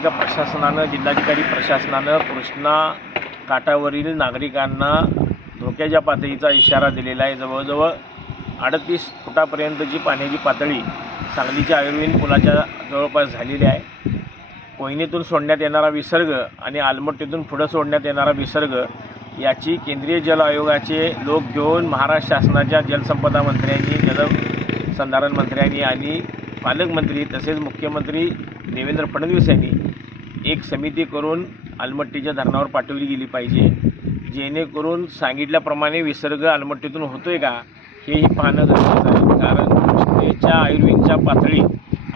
महानगरपालिका प्रशासनानं जिल्हाधिकारी प्रशासनानं कृष्णा काठावरील नागरिकांना धोक्याच्या पातळीचा इशारा दिलेला आहे। जवळजवळ 38 फुटापर्यंतची पाण्याची पातळी सांगलीच्या आयुर्वेद पुलाच्या जवळपास झालेली आहे। कोयनेतून सोडण्यात येणारा विसर्ग आणि आलमट्टीतून पुढे सोडण्यात येणारा विसर्ग याची केंद्रीय जल आयोगाचे लोक घेऊन महाराष्ट्र शासनाच्या जलसंपदा मंत्र्यांनी, जलसंधारण मंत्र्यांनी आणि पालकमंत्री तसेच मुख्यमंत्री देवेंद्र फडणवीस यांनी एक समिती करून आलमट्टीच्या धरणावर पाठवली गेली पाहिजे, जेणेकरून सांगितल्याप्रमाणे विसर्ग आलमट्टीतून होतोय का हेही पाहणं गरजेचं आहे। कारण कृष्णेच्या आयुर्वेदच्या पातळी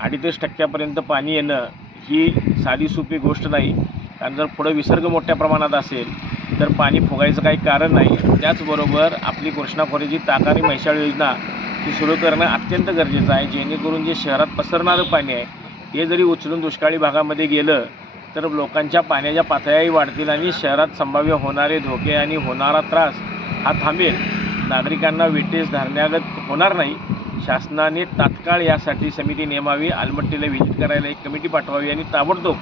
38% पाणी येणं ही साधी सोपी गोष्ट नाही। कारण जर पुढे विसर्ग मोठ्या प्रमाणात असेल तर पाणी फुगायचं काही कारण नाही। त्याचबरोबर आपली कृष्णा खोऱ्याची ताकाणी म्हैसाळ योजना ही सुरू करणं अत्यंत गरजेचं आहे, जेणेकरून जे शहरात पसरणारं पाणी आहे हे जरी उचलून दुष्काळी भागामध्ये गेलं तर लोकांच्या पाण्याच्या पातळ्याही वाढतील आणि शहरात संभाव्य होणारे धोके आणि होणारा त्रास हा थांबेल। नागरिकांना वेठीस धरण्यागत होणार नाही। शासनाने तात्काळ यासाठी समिती नेमावी, आलमट्टीला व्हिजिट करायला एक कमिटी पाठवावी आणि ताबडतोब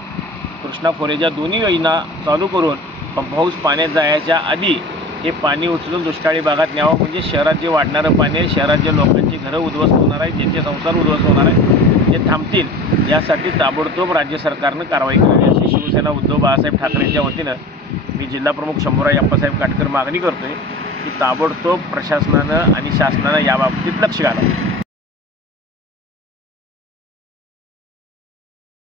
कृष्णा खोऱ्याच्या दोन्ही योजना चालू करून पंप हाऊस पाण्यात जायच्या आधी हे पाणी उचलून दुष्काळी भागात न्यावं, म्हणजे शहरात जे वाढणारं पाणी आहे, शहरात जे लोकांची घरं उद्ध्वस्त होणार आहेत, ज्यांचे संसार उद्ध्वस्त होणार आहेत ते थांबतील। यासाठी ताबडतोब राज्य सरकारनं कारवाई करावी अशी शिवसेना उद्धव बाळासाहेब ठाकरेंच्या वतीनं मी जिल्हाप्रमुख शंभूराज अप्पासाहेब काटकर मागणी करतोय की ताबडतोब प्रशासनानं आणि शासनानं याबाबतीत लक्ष घालावं।